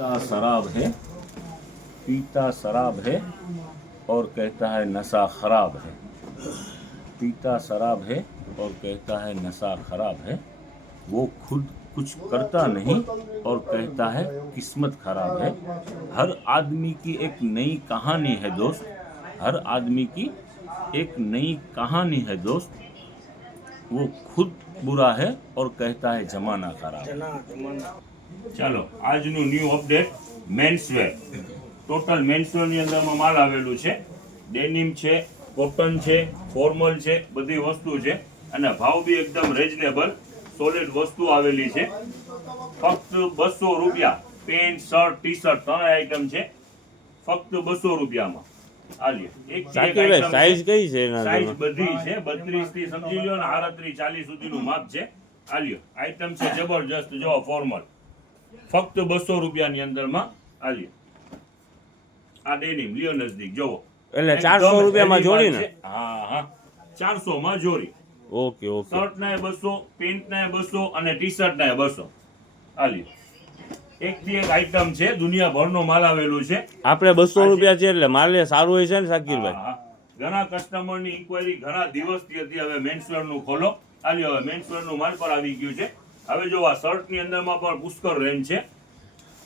पीता शराब है, पीता शराब है और कहता है नशा खराब है। पीता शराब है और कहता है नशा खराब है। वो खुद कुछ करता नहीं और कहता है किस्मत खराब है। हर आदमी की एक नई कहानी है दोस्त, हर आदमी की एक नई कहानी है दोस्त। वो खुद बुरा है और कहता है जमाना खराब है। ચાલો આજનું ન્યૂ અપડેટ મેન્સવેર ટોટલ મેન્સવેરની અંદરમાં માલ આવેલું છે. ડેનિમ છે, કોટન છે, ફોર્મલ છે, બધી વસ્તુ છે અને ભાવ બી એકદમ રીઝનેબલ સોલિડ વસ્તુ આવેલી છે. ફક્ત 200 રૂપિયા પેન્ટ શર્ટ ટી શર્ટ ત્રણ આઈટમ છે ફક્ત 200 રૂપિયામાં. સાઈઝ કઈ છે? સાઈઝ બધી છે 32 થી સમજી લ્યો ને 38 40 સુધીનું માપ છે. આલ્યો આઈટમ છે જબરજસ્ત. જો ફોર્મલ ફક્ત 200 રૂપિયાની અંદરમાં. આલ્યો આ ડેનિમ લ્યો નજદીક જોવો એટલે 400 રૂપિયામાં જોડી ને? હા હા 400 માં જોડી. Okay okay. શર્ટ ના 200, પેન્ટ ના 200 અને ટી શર્ટ ના 200. આલ્યો એક થી એક આઈટમ છે, દુનિયાભરનો માલ આવેલું છે. આપણે 200 રૂપિયા છે એટલે માલ સારું હોય છે ને શાકીરભાઈ? ઘણા કસ્ટમરની ઇન્ક્વાયરી ઘણા દિવસથી હતી. હવે મેન્સવેર નું ખોલો. આલ્યો હવે મેન્સવેર નું માલ પર આવી ગયું છે. હવે જો આ શર્ટ ની અંદરમાં પણ પુષ્કળ રેન્જ છે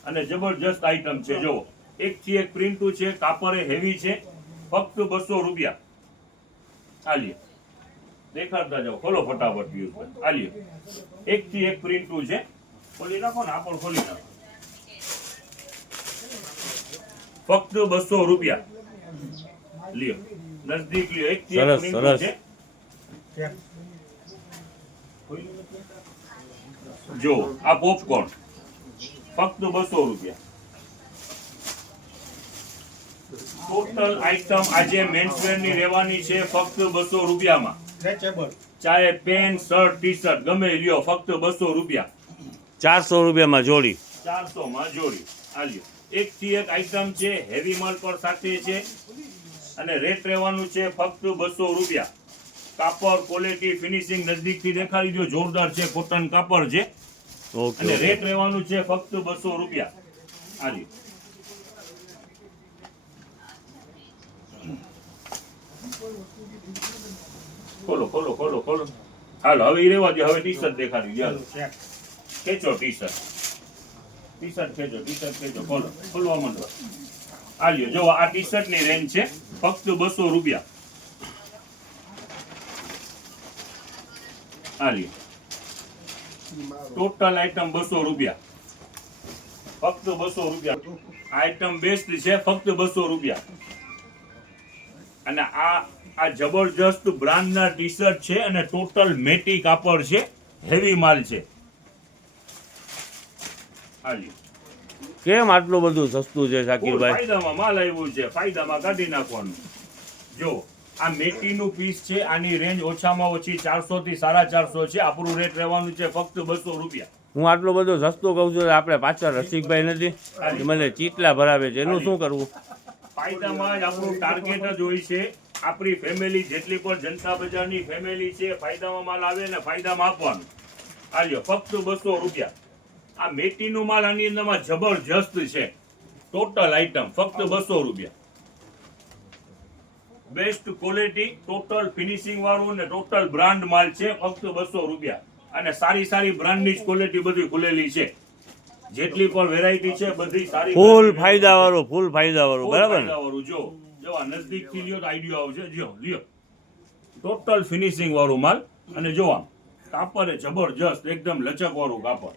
અને જબરજસ્ત આઈટમ છે. જો એક થી એક પ્રિન્ટુ છે, કાપડ હેવી છે, ફક્ત 200 રૂપિયા. આલ્યો દેખાડતા જાઓ, ખોલો ફટાફટ વ્યૂઝ. આલ્યો એક થી એક પ્રિન્ટુ છે. ખોલી નાખો ને, આપણ ખોલી નાખો. ફક્ત 200 રૂપિયા. લ્યો નજદીક લ્યો. એક થી એક પ્રિન્ટુ છે. જો આ પોપકોર્ન ફક્ત 200 રૂપિયા. ટોટલ આઈટમ આજે મેન્સવેર ની રહેવાની છે ફક્ત 200 રૂપિયામાં. ચાહે પેન્ટ શર્ટ ટી શર્ટ ગમે લ્યો ફક્ત 200 રૂપિયા. 400 રૂપિયામાં જોડી. 400 માં જોડી. આ લ્યો એક થી એક આઈટમ છે, હેવી માલ પર સાથે છે અને રેટ રહેવાનું છે ફક્ત 200 રૂપિયા. કાપડ ક્વોલિટી ફિનિશિંગ નજદીકથી દેખાડી દો, જોરદાર છે. કોટન કાપડ છે અને રેટ રહેવાનું છે ફક્ત 200 રૂપિયા. આલી ખોલો ખોલો ખોલો ખોલો. હાલો હવે ઈ રહેવા દો. હવે ટી શર્ટ દેખાડી દો. ખેંચો ટી શર્ટ, ટી શર્ટ ખેંચો, ટી શર્ટ ખેંચો. ખોલો, ખોલવા માંડો. આલ્યો જો આ ટી શર્ટ ની રેન્જ છે ફક્ત 200 રૂપિયા. આલ્યો ટોટલ આઈટમ 200 રૂપિયા. ફક્ત 200 રૂપિયા. આઈટમ બેસ્ટ છે ફક્ત 200 રૂપિયા. અને આ જબરજસ્ત બ્રાન્ડના ટી શર્ટ છે અને ટોટલ મેટી કાપડ છે, હેવી માલ છે. કેમ આટલું બધું સસ્તું છે શાકીરભાઈ? ફાયદામાં માલ આવ્યું છે, ફાયદામાં કાઢી નાખવાનું. જો આ મેટીનું પીસ છે, આની રેન્જ ઓછામાં ઓછી 400 થી 450 છે. આપણું રેટ રહેવાનું છે ફક્ત 200 રૂપિયા. હું આટલો બધો સસ્તો કહું છું, આપણે પાછળ રસિકભાઈ નથી મને ચીટલા ભરાવે છે, એનું શું કરવું? ફાયદામાં જ આપણું ટાર્ગેટ જ હોય છે. આપણી ફેમિલી જેટલી પણ જનતા બજારની ફેમિલી છે, ફાયદામાં માલ આવે ને ફાયદામાં આપવાનું. આલ્યો ફક્ત 200 રૂપિયા. આ મેટીનું માલ આની અંદરમાં જબરજસ્ત છે. ટોટલ આઈટમ ફક્ત 200 રૂપિયા. બેસ્ટ ક્વોલિટી, ટોટલ ફિનિશિંગ વાળું ને ટોટલ બ્રાન્ડ માલ છે ફક્ત 200 રૂપિયા. અને સારી સારી બ્રાન્ડની જ ક્વોલિટી બધી ખુલેલી છે. જેટલી પણ વેરાયટી છે બધી સારી, ફૂલ ફાયદા વાળું, ફૂલ ફાયદા વાળું. બરાબર ને? જો જો આ નજદીક થી લ્યો તો આઈડિયા આવશે. જો લ્યો ટોટલ ફિનિશિંગ વાળું માલ. અને જો આમ કાપડ જબરજસ્ત એકદમ લચક વાળું કાપડ.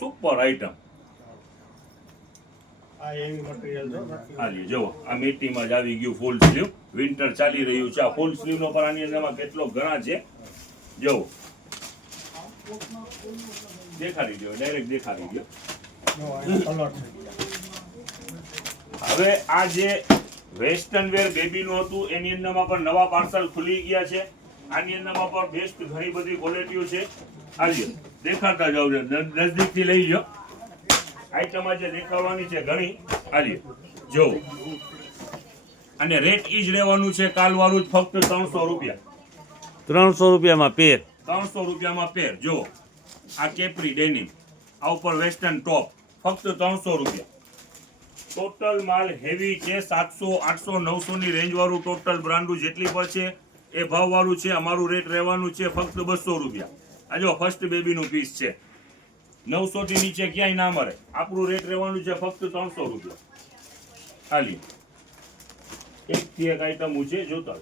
Super item. જો આ મેટીમાં જ આવી ગયું ફૂલ સ્લીવ. વિન્ટર ચાલી રહ્યું છે. આ ફૂલ સ્લીવ નો પણ આની અંદરમાં કેટલો ઘણા છે. જો દેખાડી દો, ડાયરેક્ટ દેખાડી દો. હવે આ જે વેસ્ટર્ન વેર બેબીનું હતું એની અંદરમાં પણ નવા પાર્સલ ખુલી ગયા છે. આની અંદરમાં પણ બેસ્ટ ઘણી બધી ક્વોલિટીઓ છે. આલ્યો દેખાડતા જાવ, નજદીકથી લઈ લો. આઈટમ આજે દેખાડવાની છે ઘણી. આલ્યો જો અને રેટ ઈ જ રહેવાનું છે કાલ વાળું જ ફક્ત 300 રૂપિયા. 300 રૂપિયામાં પેર. 300 રૂપિયામાં પેર. જો આ કેપરી ડેનિમ આ ઉપર વેસ્ટર્ન ટોપ ફક્ત 300 રૂપિયા. ટોટલ માલ હેવી છે. 700 800 900 ની રેન્જ વાળું ટોટલ બ્રાન્ડું જેટલી પર છે એ ભાવ વાળું છે. અમારું રેટ રહેવાનું છે ફક્ત 200 રૂપિયા. આ જો ફર્સ્ટ બેબીનું પીસ છે. 900 થી નીચે ક્યાંય ના મળે. આપણું રેટ રહેવાનું છે ફક્ત 300 રૂપિયા. હાલી એક થી એક આઈટમ છે જોતા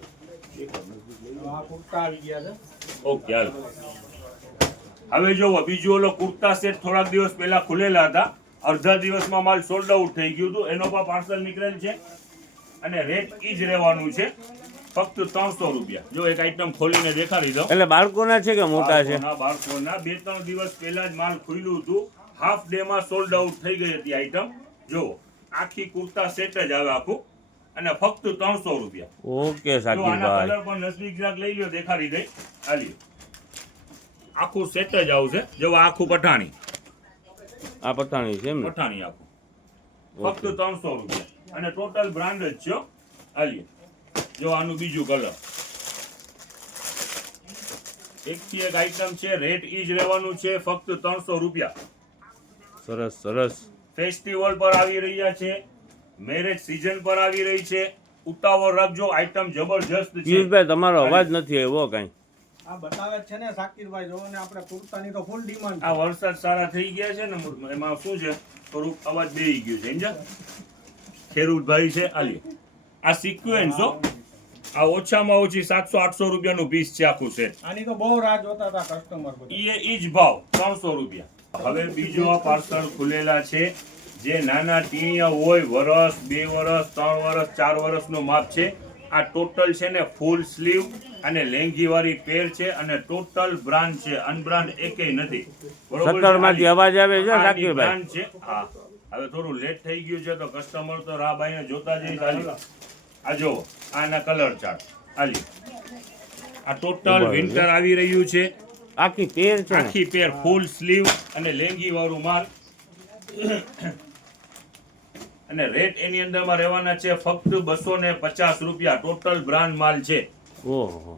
ઓકે હાલ. હવે જોવો બીજું ઓલો કુર્તા સેટ થોડાક દિવસ પહેલા ખુલેલા હતા. અડધા દિવસમાં માલ સોલ્ડ આઉટ થઈ ગયું હતું. એનો પણ પાર્સલ નીકળેલ છે અને રેટ ઈ જ રહેવાનું છે ફક્ત 300 રૂપિયા. જો એક આઈટમ ખોલીને દેખાડી દઉં. એટલે બાળકોના છે કે મોટા છે? બાળકોના 2-3 દિવસ પહેલા જ માલ ખુલ્યું હતું. હાફ ડે માં સોલ્ડ આઉટ થઈ ગઈ હતી આઈટમ. જો આખી કુર્તા સેટ જ આવે આખું અને ફક્ત 300 રૂપિયા. ઓકે જો આના સાકીરભાઈ, કલર પણ નજદીક જરાક લઈ લ્યો દેખાડી દઈ. હાલી આખું સેટ જ આવશે. જો આખું પઠાણી, આ પઠાણી છે એમ ને? પઠાણી આખું ફક્ત 300 રૂપિયા અને ટોટલ બ્રાન્ડ જ છે. હાલી જો આનું બીજું કલર એક થી એક આઈટમ છે. રેટ ઈ જ રહેવાનું છે ફક્ત 300 રૂપિયા. સરસ સરસ. ફેસ્ટિવલ પર આવી રહ્યા છે, મેરેજ સીઝન પર આવી રહી છે. ઉતાવળ રાખજો, આઈટમ જબરજસ્ત છે. પિયુષભાઈ તમારો અવાજ નથી આવ્યો કાંઈ. આ બતાવે છે ને સાકીરભાઈ, જોવો ને આપણે કુર્તાની તો ફૂલ ડિમાન્ડ છે. આ વરસાદ સારા થઈ ગયા છે ને એમાં શું છે થોડુંક અવાજ બેહી ગયું છે સમજ્યા. ખેડૂતભાઈ છે આલી આ સિક્વેન્સ આ ઓછામાં ઓછી 700-800 રૂપિયાનું પીસ છે આખું સેટ. આની તો બહુ રાહ જોતા હતા કસ્ટમર બધા. ઈ જ ભાવ 300 રૂપિયા. હવે બીજો આ પાર્સલ ખુલેલા છે જે નાના ટીણીયા હોય, વરસ 2 વરસ 3 વરસ 4 વર્ષનું માપ છે. આ ટોટલ છે ને ફૂલ સ્લીવ અને લેંગી વાળી પેર છે અને ટોટલ બ્રાન્ડ છે. અનબ્રાન્ડ એકેય નથી. બરોબર છે? 17 માંથી અવાજ આવે છે આની સાકીરભાઈ. બ્રાન્ડ છે. હા હવે થોડું લેટ થઈ ગયું છે તો કસ્ટમર તો રાહ બાઈને જોતા જઈ. હાલી આ જો આના કલર ચાર્ટ. હાલી આ ટોટલ વિન્ટર આવી રહ્યું છે. આખી પેર છે ને? આખી પેર ફૂલ સ્લીવ અને લેંગી વાળું માલ અને રેટ એની અંદરમાં રહેવાના છે ફક્ત 250 રૂપિયા. ટોટલ બ્રાન્ડ માલ છે. ઓહો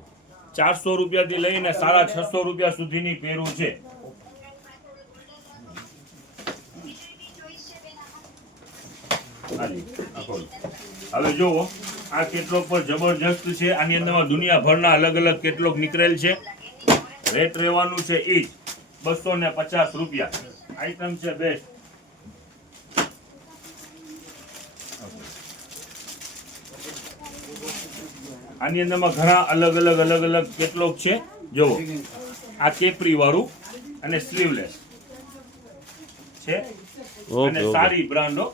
400 રૂપિયાથી લઈને 650 રૂપિયા સુધીની પેરું છે. હવે જુઓ આ કેટલોગ પર જબરજસ્ત છે. આની અંદરમાં દુનિયાભરના અલગ અલગ કેટલોગ નીકળેલ છે. રેટ રહેવાનું છે ઈ જ 250 રૂપિયા. આઈટમ છે બેસ્ટ. આની અંદરમાં ઘણા અલગ અલગ કેટલોગ છે. જુઓ આ કેપરી વાળું અને સ્લીવલેસ છે અને ઓકે સારી બ્રાન્ડો.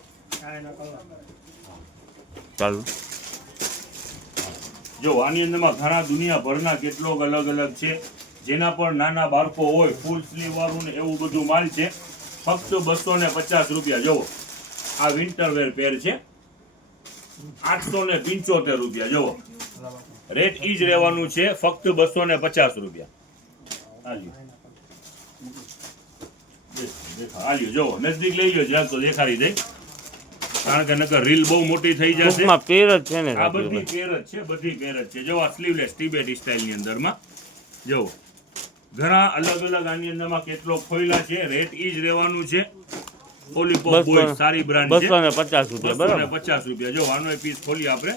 ચાલો. જો આની અંદરમાં ઘણા દુનિયાભરના કેટલોગ અલગ છે જેના પર નાના બાળકો હોય. ફૂલ સ્લીવ વાળું ને એવું બધું માલ છે. ફક્ત 250 રૂપિયા. જુઓ આ વિન્ટર વેર પેર છે 875 રૂપિયા. જુઓ રેટ ઈ જ રહેવાનું છે ફક્ત 250 રૂપિયા. હાલ્યો જુઓ નજદીક લઈ લો જરાક તો દેખાડી દઈ કારણ કે નકર રીલ બહુ મોટી થઈ જશે. ટૂંકમાં પેર જ છે ને આ બધી સાકીરભાઈ? પેર જ છે, બધી પેર જ છે. જો આ સ્લીવલેસ ટિબેટ સ્ટાઇલની અંદરમાં જો ઘણા અલગ આની અંદરમાં કેટલો ખોયલા છે. રેટ ઈ જ રહેવાનું છે. ઓલીપોપ બોય સારી બ્રાન્ડ છે 250 રૂપિયા બરાબર. 250 રૂપિયા. જો આનો પીસ ખોલી આપણે.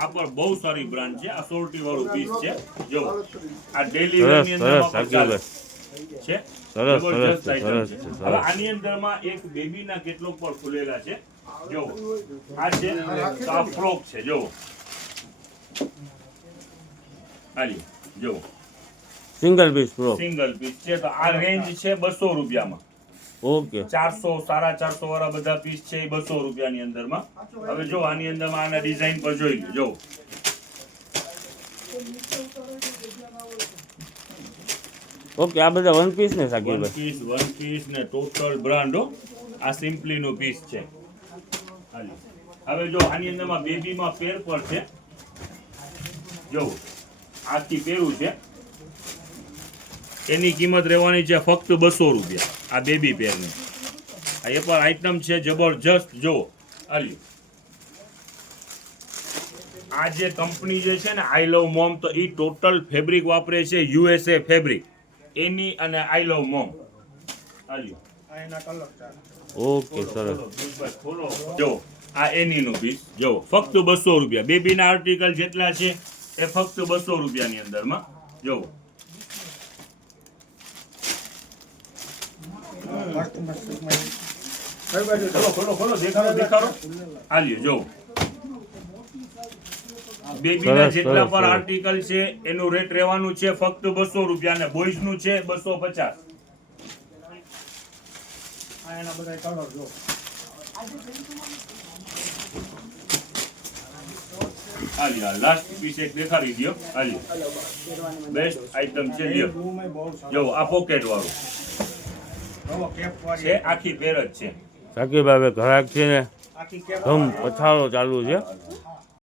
આ પણ બહુ સારી બ્રાન્ડ છે. આ સોર્ટી વાળું પીસ છે. જો આ ડેલી વેર ની સરસ અંદરમાં સાકીરભાઈ. છે. સરસ જબરજસ્ત સરસ આઈટમ સરસ છે. હવે આની અંદરમાં એક બેબીના કેટલોગ પણ ખુલેલા છે. જો આ છે તો આ ફ્રોક છે. જો આલી જો single piece pro. Single piece છે તો આ રેન્જ છે 200 રૂપિયામાં. ઓકે 400 450 વાળા બધા પીસ છે એ 200 રૂપિયાની અંદરમાં. હવે જો આની અંદરમાં આના ડિઝાઇન પર જોઈ લો. જો ઓકે આ બધા વન પીસ ને સાકીરભાઈ? વન પીસ ને ટોટલ બ્રાન્ડ. આ સિમ્પલી નું પીસ છે. હાલી હવે જો આની અંદરમાં બેબીમાં પેર પર છે. જો આખી પેરું છે. એની કિંમત રહેવાની છે ફક્ત 200 રૂપિયા. આ બેબી પેરની આ એ પણ આઈટમ છે જબરજસ્ત. જો હાલી આ જે કંપની જે છે ને આઈ લવ મોમ તો એ ટોટલ ફેબ્રિક વાપરે છે USA ફેબ્રિક એની અને આઈ લવ મોમ. હાલ્યો આ એના કલર છે. ઓકે સરસ. જો આ એનીનું પીસ જો ફક્ત 200 રૂપિયા. બેબીના આર્ટિકલ જેટલા છે એ ફક્ત 200 રૂપિયાની અંદરમાં જો. મસ્ત મસ્ત કઈ બાજુ ખોલો દેખાડો આ લ્યો જો. બેબીના સરસ, જેટલા સરસ, પર સરસ. આર્ટિકલ છે એનું રેટ રહેવાનું છે ફક્ત 200 રૂપિયા અને બોયઝનું છે 250. આ એના બધા કલર જો. આ લ્યો લાસ્ટ પીસ એક દેખાડી દો. આ લ્યો બેસ્ટ આઈટમ છે લ્યો. રૂમે બહુ સારું. જો આ પોકેટ વાળું જો કેપ વાળી છે આખી પેર જ છે. સાકીબ હવે ઘરાક છે ને આખી કેપ ધમ પછાડો ચાલુ છે.